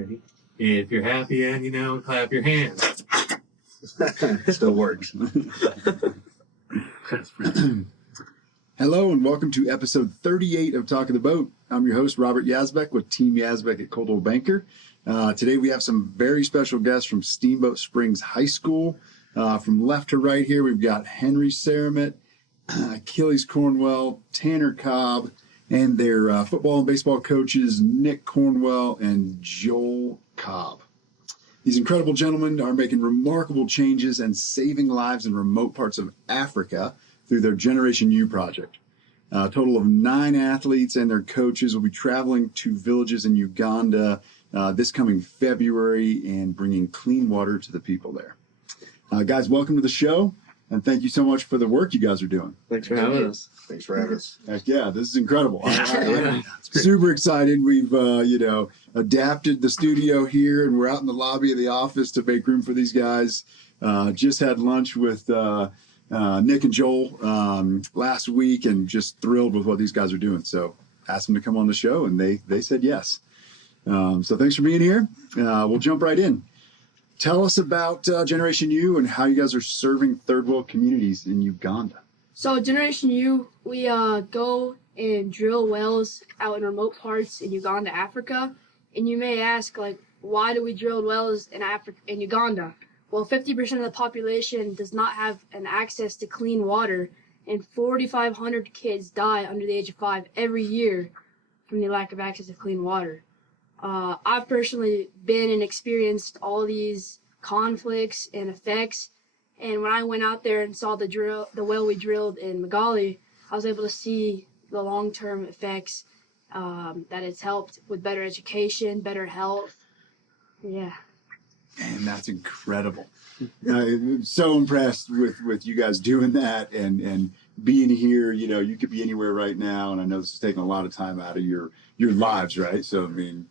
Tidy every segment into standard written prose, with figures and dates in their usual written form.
Ready? If you're happy and clap your hands. Still works. Hello and welcome to episode 38 of Talk of the Boat. I'm your host, Robert Yazbek with Team Yazbek at Coldwell Banker. Today we have some very special guests from Steamboat Springs High School. From left to right here, we've got Henry Seremet, Achilles Cornwell, Tanner Cobb, and their football and baseball coaches, Nich Cornwell and Joel Cobb. These incredible gentlemen are making remarkable changes and saving lives in remote parts of Africa through their Generation U project. A total of 9 athletes and their coaches will be traveling to villages in Uganda this coming February and bringing clean water to the people there. Guys, welcome to the show, and thank you so much for the work you guys are doing. Thanks for having us. Thanks for having us. Heck yeah, this is incredible. I'm super excited. We've, adapted the studio here, and we're out in the lobby of the office to make room for these guys. Just had lunch with Nich and Joel last week, and just thrilled with what these guys are doing. So asked them to come on the show, and they said yes. So thanks for being here. We'll jump right in. Tell us about Generation U and how you guys are serving third world communities in Uganda. So Generation U, we go and drill wells out in remote parts in Uganda, Africa. And you may ask, why do we drill wells in Uganda? Well, 50% of the population does not have an access to clean water, and 4,500 kids die under the age of 5 every year from the lack of access to clean water. I've personally been and experienced all these conflicts and effects, and when I went out there and saw the well we drilled in Magali, I was able to see the long-term effects that it's helped with better education, better health. Yeah. And that's incredible. I'm so impressed with you guys doing that and being here. You could be anywhere right now, and I know this is taking a lot of time out of your lives, right? So,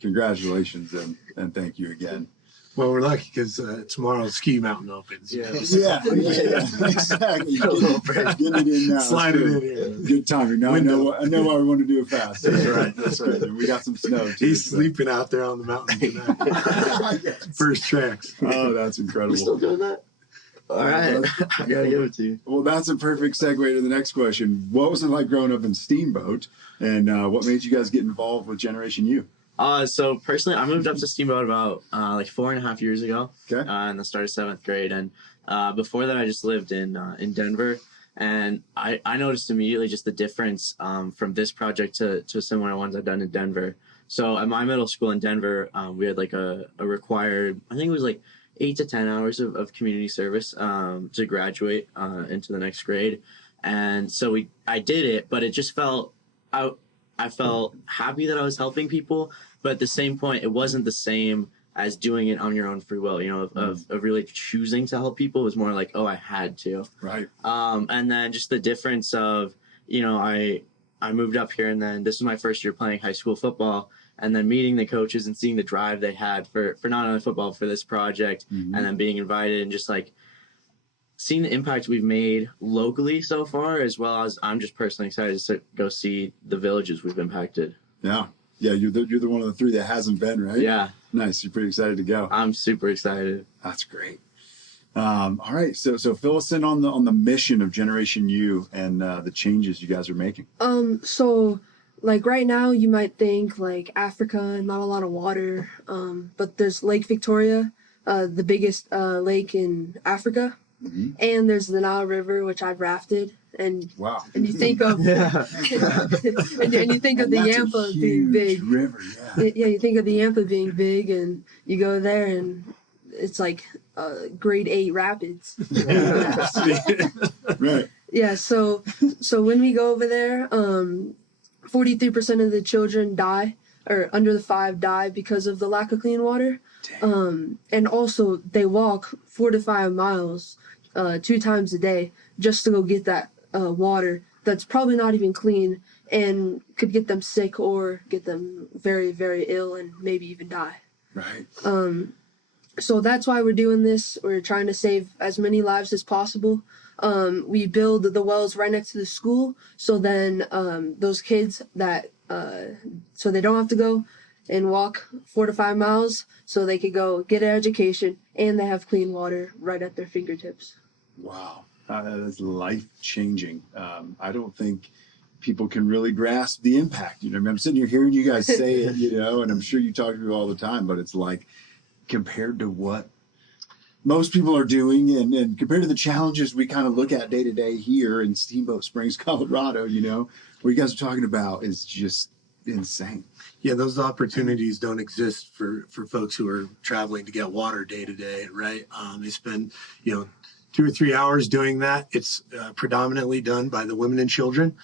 congratulations and thank you again. Well, we're lucky because tomorrow Ski Mountain opens. Yeah, exactly. Getting it in now. Slide it in here. Good timing. Now I know why we want to do it fast. That's right. And we got some snow too. He's sleeping out there on the mountain tonight. First tracks. Oh, that's incredible. You still doing that? All right. I gotta give it to you. Well, that's a perfect segue to the next question. What was it like growing up in Steamboat, and what made you guys get involved with Generation U? So personally, I moved up to Steamboat about 4.5 years ago. Okay. In the start of 7th grade, and before that, I just lived in Denver, and I noticed immediately just the difference from this project to similar ones I've done in Denver. So at my middle school in Denver, we had a required, I think it was 8 to 10 hours of community service to graduate into the next grade, and so I did it, but it just felt I felt happy that I was helping people, but at the same point, it wasn't the same as doing it on your own free will, of really choosing to help people. It was more like, oh, I had to. Right. And then just the difference of, I moved up here, and then this was my first year playing high school football, and then meeting the coaches and seeing the drive they had for not only football, for this project, and then being invited and just seeing the impact we've made locally so far, as well as I'm just personally excited to go see the villages we've impacted. Yeah. You're the one of the 3 that hasn't been, right? Yeah. Nice. You're pretty excited to go. I'm super excited. That's great. All right. So fill us in on the mission of Generation U and the changes you guys are making. So right now you might think Africa, not a lot of water, but there's Lake Victoria, the biggest lake in Africa. Mm-hmm. And there's the Nile River, which I've rafted, and wow. And you think of and you think of the Yampa being big. River, yeah. You think of the Yampa being big, and you go there, and it's grade 8 rapids. Right. Yeah. So when we go over there, 43% of the children die, or under the 5 die because of the lack of clean water. And also they walk 4 to 5 miles 2 times a day just to go get that water that's probably not even clean and could get them sick or get them very, very ill and maybe even die. Right. So that's why we're doing this. We're trying to save as many lives as possible. We build the wells right next to the school, so then those kids that so they don't have to go and walk 4 to 5 miles so they could go get an education and they have clean water right at their fingertips. Wow, that is life-changing. I don't think people can really grasp the impact. You know, I mean, I'm sitting here hearing you guys say it, you know, and I'm sure you talk to people all the time, but it's like compared to what most people are doing and compared to the challenges we kind of look at day to day here in Steamboat Springs, Colorado, you know, what you guys are talking about is just insane. Yeah, those opportunities don't exist for folks who are traveling to get water day to day, right? They spend, 2 or 3 hours doing that. It's predominantly done by the women and children.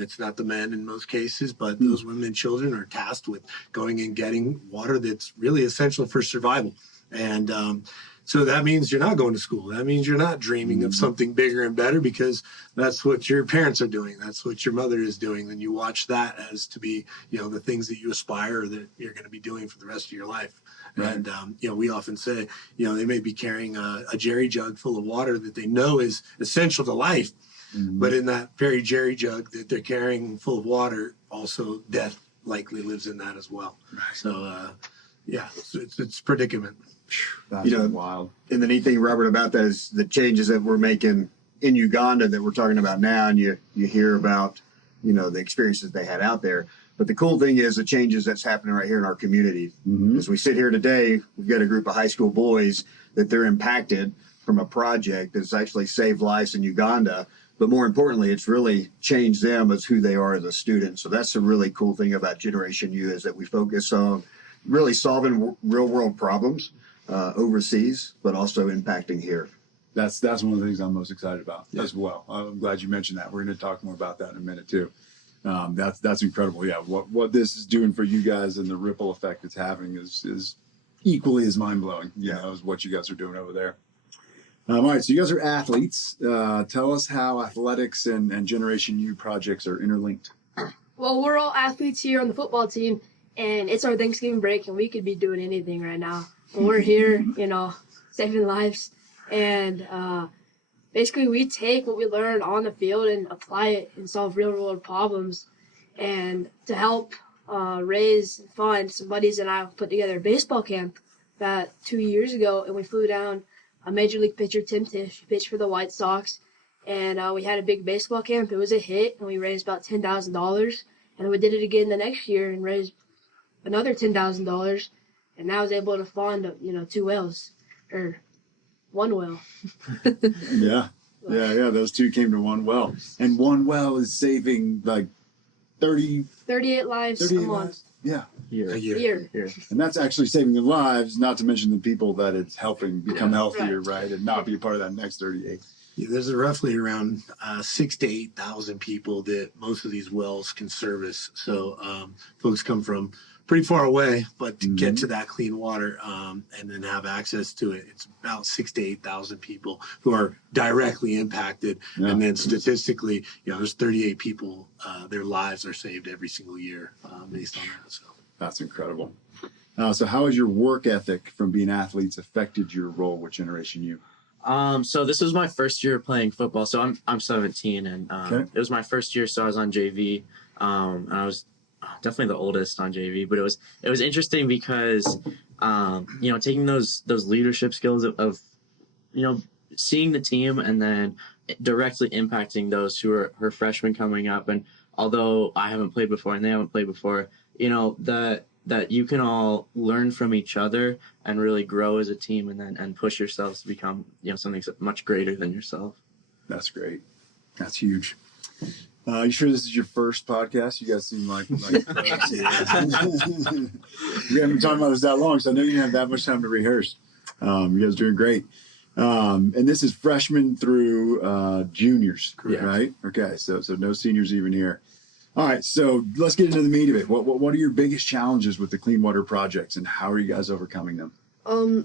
It's not the men in most cases, but those women and children are tasked with going and getting water that's really essential for survival. And so that means you're not going to school. That means you're not dreaming of something bigger and better because that's what your parents are doing. That's what your mother is doing. Then you watch that as to be, the things that you aspire or that you're going to be doing for the rest of your life. Right. And, we often say, they may be carrying a jerry jug full of water that they know is essential to life. But in that very jerry jug that they're carrying full of water, also death likely lives in that as well. Right. So, it's predicament. That's wild. And the neat thing, Robert, about that is the changes that we're making in Uganda that we're talking about now, and you hear about, the experiences they had out there. But the cool thing is the changes that's happening right here in our community. As we sit here today, we've got a group of high school boys that they're impacted from a project that's actually saved lives in Uganda. But more importantly, it's really changed them as who they are as a student. So that's the really cool thing about Generation U is that we focus on really solving real world problems overseas, but also impacting here. That's one of the things I'm most excited about as well. I'm glad you mentioned that. We're going to talk more about that in a minute too. That's incredible. Yeah, what this is doing for you guys and the ripple effect it's having is equally as mind blowing. As what you guys are doing over there. All right, so you guys are athletes. Tell us how athletics and Generation U projects are interlinked. Well, we're all athletes here on the football team, and it's our Thanksgiving break, and we could be doing anything right now. We're here, saving lives. And basically we take what we learn on the field and apply it and solve real world problems. And to help raise funds, some buddies and I put together a baseball camp about 2 years ago, and we flew down a major league pitcher, Tim Tisch, who pitched for the White Sox. And we had a big baseball camp. It was a hit, and we raised about $10,000. And we did it again the next year and raised another $10,000. And I was able to fund, 2 wells, or 1 well. Yeah. Those 2 came to 1 well. And 1 well is saving like 38 lives a month. Lives? Yeah. A year. And that's actually saving the lives, not to mention the people that it's helping become healthier, right? And not be a part of that next 38. Yeah, there's roughly around 6,000 to 8,000 people that most of these wells can service. So folks come from pretty far away, but to get to that clean water and then have access to it, it's about 6,000 to 8,000 people who are directly impacted. Yeah. And then statistically, there's 38 people, their lives are saved every single year based on that. So that's incredible. So how has your work ethic from being athletes affected your role with Generation U? So this was my first year playing football. So I'm 17, and it was my first year. So I was on JV, and I was definitely the oldest on JV. But it was interesting because taking those leadership skills of seeing the team and then directly impacting those who are freshmen coming up. And although I haven't played before and they haven't played before, that you can all learn from each other and really grow as a team and push yourselves to become, something much greater than yourself. That's great. That's huge. You sure this is your first podcast? You guys seem like we haven't been talking about this that long, so I know you didn't have that much time to rehearse. You guys are doing great. And this is freshmen through juniors, correct? Right? Okay, so no seniors even here. All right, so let's get into the meat of it. What are your biggest challenges with the clean water projects, and how are you guys overcoming them?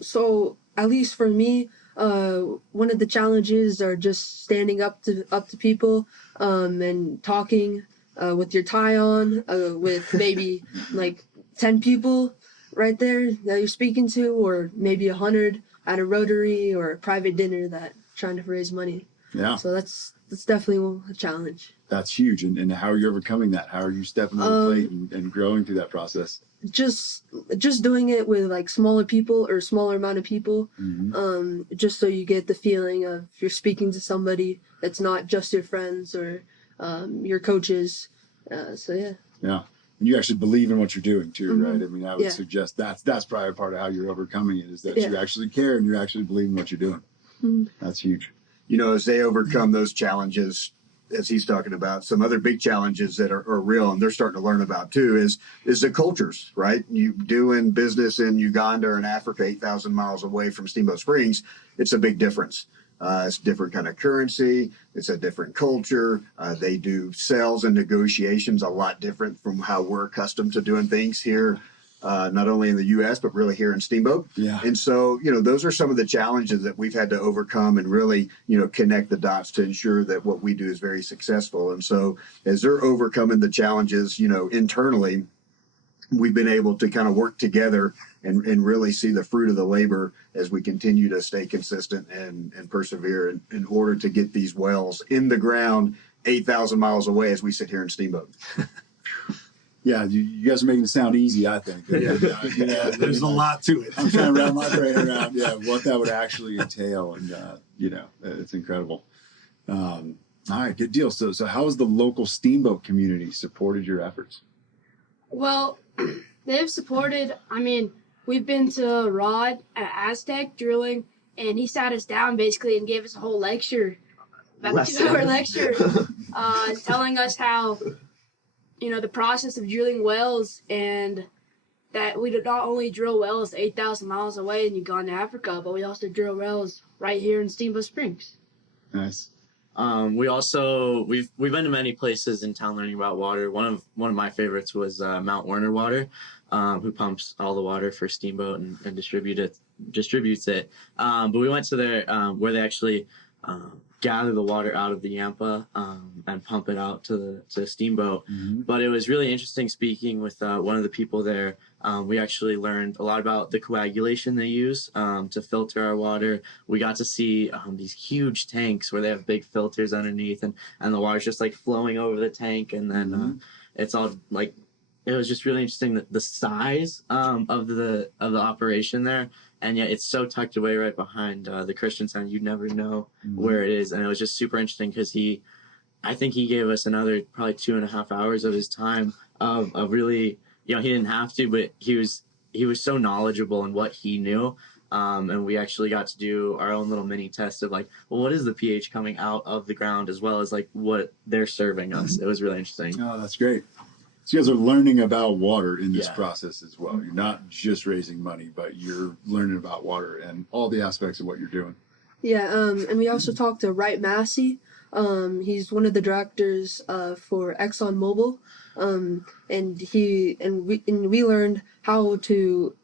So at least for me, one of the challenges are just standing up to people and talking with your tie on with maybe like 10 people right there that you're speaking to, or maybe 100 at a Rotary or a private dinner that trying to raise money. Yeah. So that's definitely a challenge. That's huge. And how are you overcoming that? How are you stepping on the plate and growing through that process? just doing it with like smaller people or smaller amount of people, just so you get the feeling of you're speaking to somebody that's not just your friends or your coaches. So yeah. Yeah. And you actually believe in what you're doing too, Mhm. right? I mean, I would Yeah. suggest that's probably part of how you're overcoming it, is that Yeah. you actually care and you actually believe in what you're doing. Mhm. That's huge. You know, as they overcome those challenges, as he's talking about, some other big challenges that are real and they're starting to learn about too is the cultures, right? You doing business in Uganda or in Africa, 8,000 miles away from Steamboat Springs, it's a big difference. It's a different kind of currency. It's a different culture. They do sales and negotiations a lot different from how we're accustomed to doing things here, not only in the U.S., but really here in Steamboat. Yeah. And so, you know, those are some of the challenges that we've had to overcome and really, you know, connect the dots to ensure that what we do is very successful. And so as they're overcoming the challenges, you know, internally, we've been able to kind of work together and really see the fruit of the labor as we continue to stay consistent and persevere in order to get these wells in the ground 8,000 miles away as we sit here in Steamboat. Yeah, you guys are making it sound easy, I think. Yeah, there's a lot to it. I'm trying to wrap my brain around what that would actually entail, and it's incredible. All right, good deal. So how has the local steamboat community supported your efforts? Well, they've supported, I mean, we've been to Rod at Aztec drilling, and he sat us down basically and gave us a whole lecture, about a 2-hour lecture, telling us how, you know, the process of drilling wells, and that we not only drill wells 8,000 miles away in Uganda, Africa, but we also drill wells right here in Steamboat Springs. Nice. We've been to many places in town learning about water. One of my favorites was Mount Werner Water, who pumps all the water for Steamboat and distributes it. But we went to their where they actually gather the water out of the Yampa and pump it out to the Steamboat. Mm-hmm. But it was really interesting speaking with one of the people there. We actually learned a lot about the coagulation they use to filter our water. We got to see these huge tanks where they have big filters underneath, and the water's just like flowing over the tank, and then it's all like, it was just really interesting the size of the operation there, and yet it's so tucked away right behind the Christian Center. You never know where it is, and it was just super interesting because I think he gave us another probably 2.5 hours of his time of really, you know, he didn't have to, but he was so knowledgeable in what he knew. And we actually got to do our own little mini test of like, well, what is the pH coming out of the ground, as well as like what they're serving us. It was really interesting. Oh, that's great. So you guys are learning about water in this Yeah. process as well. You're not just raising money, but you're learning about water and all the aspects of what you're doing. Yeah, and we also talked to Wright Massey. He's one of the directors for ExxonMobil, and we learned how to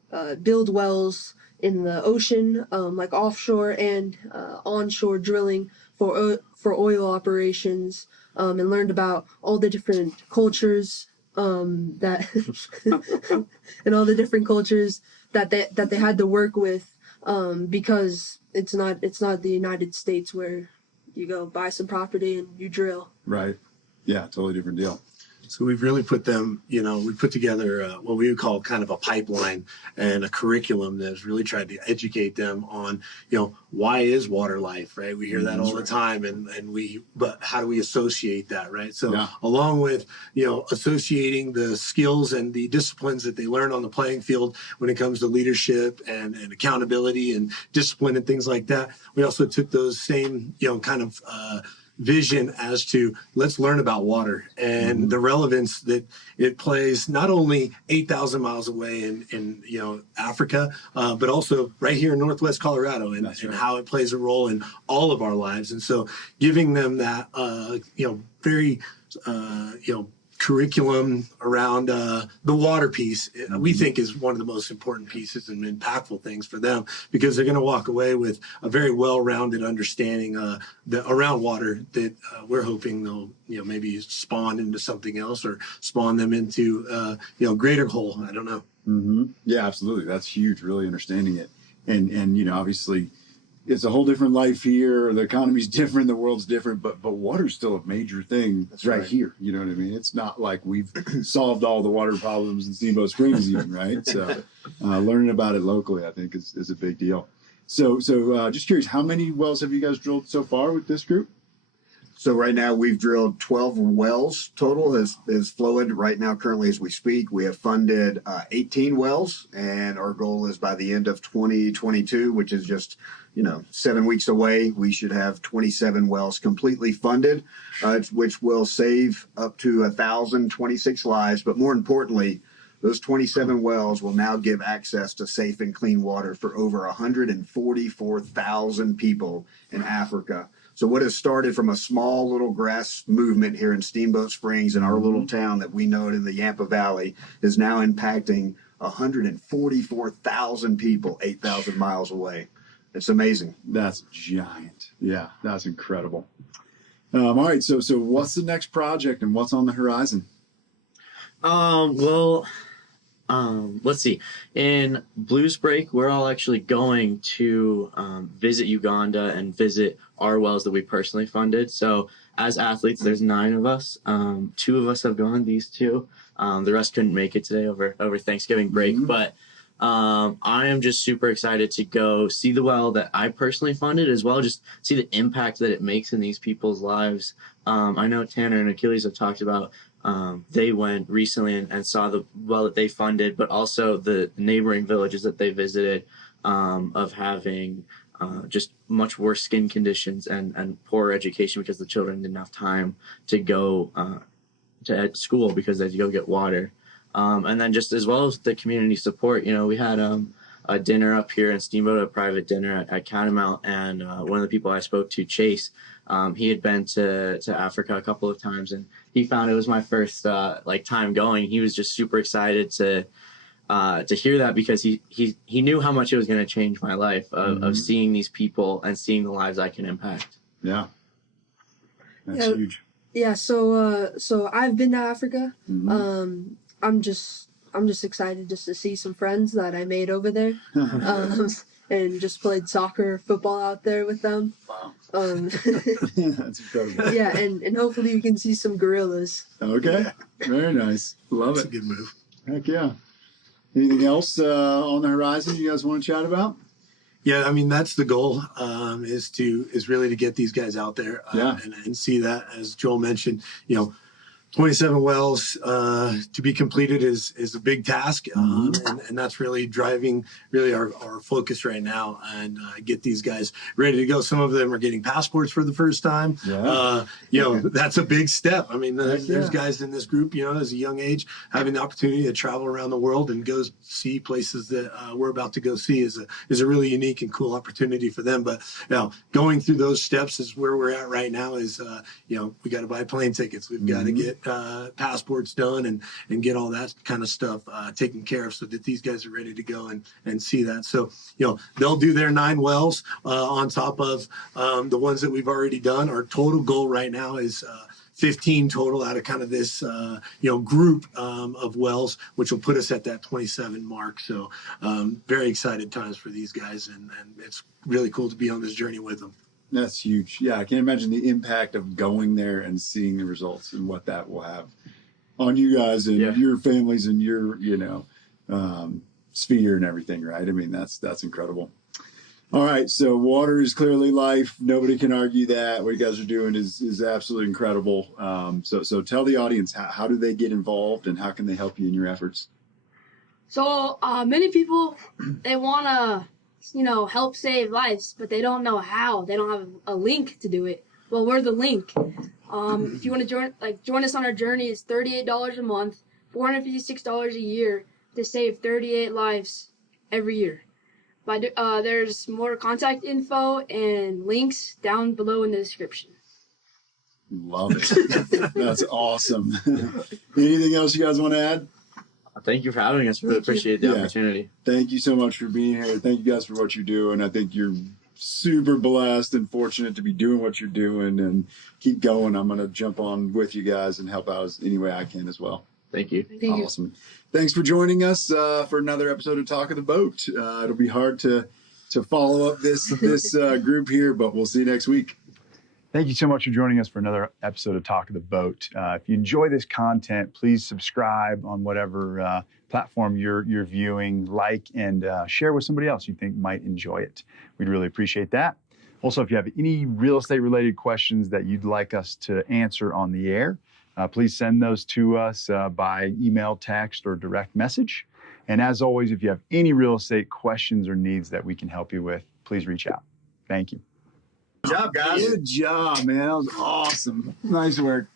build wells in the ocean, like offshore and onshore drilling for oil operations, and learned about all the different cultures that and all the different cultures that they had to work with, because it's not the United States where you go buy some property and you drill. Right. Yeah, totally different deal. So we've really put them, you know, we put together what we would call kind of a pipeline and a curriculum that has really tried to educate them on, you know, why is water life, right? We hear that all the time, but how do we associate that, right? So along with, you know, associating the skills and the disciplines that they learn on the playing field when it comes to leadership and accountability and discipline and things like that, we also took those same, you know, kind of vision as to let's learn about water and the relevance that it plays not only 8,000 miles away in you know, Africa, but also right here in Northwest Colorado, and how it plays a role in all of our lives. And so giving them that you know, very you know, curriculum around the water piece, we think is one of the most important pieces and impactful things for them, because they're going to walk away with a very well-rounded understanding around water that we're hoping they'll, you know, maybe spawn into something else or spawn them into you know, greater whole. I don't know. Yeah, absolutely. That's huge. Really understanding it, and you know, obviously, it's a whole different life here. The economy's different, the world's different, but water's still a major thing right here. You know what I mean? It's not like we've solved all the water problems in Steamboat Springs even, right? So learning about it locally, I think, is a big deal. So just curious, how many wells have you guys drilled so far with this group? So right now we've drilled 12 wells total is flowing right now currently as we speak. We have funded 18 wells, and our goal is by the end of 2022, which is just 7 weeks away, we should have 27 wells completely funded, which will save up to 1,026 lives. But more importantly, those 27 wells will now give access to safe and clean water for over 144,000 people in Africa. So what has started from a small little grass movement here in Steamboat Springs in our little town that we know in the Yampa Valley is now impacting 144,000 people 8,000 miles away. It's amazing. That's giant. Yeah, that's incredible. All right, so what's the next project and what's on the horizon? Let's see. In Blues Break, we're all actually going to visit Uganda and visit our wells that we personally funded. So as athletes, there's 9 of us. 2 of us have gone, these 2. The rest couldn't make it today over Thanksgiving break. But I am just super excited to go see the well that I personally funded, as well, just see the impact that it makes in these people's lives. I know Tanner and Achilles have talked about they went recently and saw the well that they funded, but also the neighboring villages that they visited of having just much worse skin conditions and poor education because the children didn't have time to go to school because they had to go get water. And then just as well as the community support, we had a dinner up here in Steamboat, a private dinner at Catamount, and one of the people I spoke to, Chase, he had been to Africa a couple of times, and he found it was my first time going. He was just super excited to hear that because he knew how much it was going to change my life of seeing these people and seeing the lives I can impact. Yeah, that's huge. Yeah, so I've been to Africa. I'm just excited just to see some friends that I made over there, and just played soccer, football out there with them. Wow. That's incredible. Yeah, and hopefully we can see some gorillas. Okay, very nice. Love That's it. a good move. Heck yeah. Anything else on the horizon you guys want to chat about? Yeah, I mean, that's the goal, is really to get these guys out there and see that, as Joel mentioned, 27 wells to be completed is a big task, and that's really driving our focus right now, and get these guys ready to go. Some of them are getting passports for the first time. That's a big step. I mean, there's guys in this group, as a young age, having the opportunity to travel around the world and go see places that we're about to go see is a really unique and cool opportunity for them. But going through those steps is where we're at right now. Is we got to buy plane tickets, we've got to get passports done and get all that kind of stuff taken care of so that these guys are ready to go and see that. So, they'll do their 9 wells on top of the ones that we've already done. Our total goal right now is 15 total out of kind of this, group of wells, which will put us at that 27 mark. So very excited times for these guys, and it's really cool to be on this journey with them. That's huge. Yeah, I can't imagine the impact of going there and seeing the results and what that will have on you guys and your families and your, sphere and everything, right? I mean, that's incredible. All right, so water is clearly life. Nobody can argue that. What you guys are doing is absolutely incredible. So tell the audience, how do they get involved and how can they help you in your efforts? So many people, they want to help save lives, but they don't know how. They don't have a link to do it. Well, we're the link. If you want to join us on our journey, it's $38 a month, $456 a year to save 38 lives every year. But there's more contact info and links down below in the description. Love it. That's awesome. Anything else you guys want to add? Thank you for having us. Really appreciate the opportunity. Thank you so much for being here. Thank you guys for what you do. And I think you're super blessed and fortunate to be doing what you're doing, and keep going. I'm going to jump on with you guys and help out any way I can as well. Thank you. Awesome. Thanks for joining us for another episode of Talk of the Boat. It'll be hard to to follow up this group here, but we'll see you next week. Thank you so much for joining us for another episode of Talk of the Boat. If you enjoy this content, please subscribe on whatever platform you're viewing, like, and share with somebody else you think might enjoy it. We'd really appreciate that. Also, if you have any real estate related questions that you'd like us to answer on the air, please send those to us by email, text, or direct message. And as always, if you have any real estate questions or needs that we can help you with, please reach out. Thank you. Good job, guys. Good job, man. That was awesome. Nice work.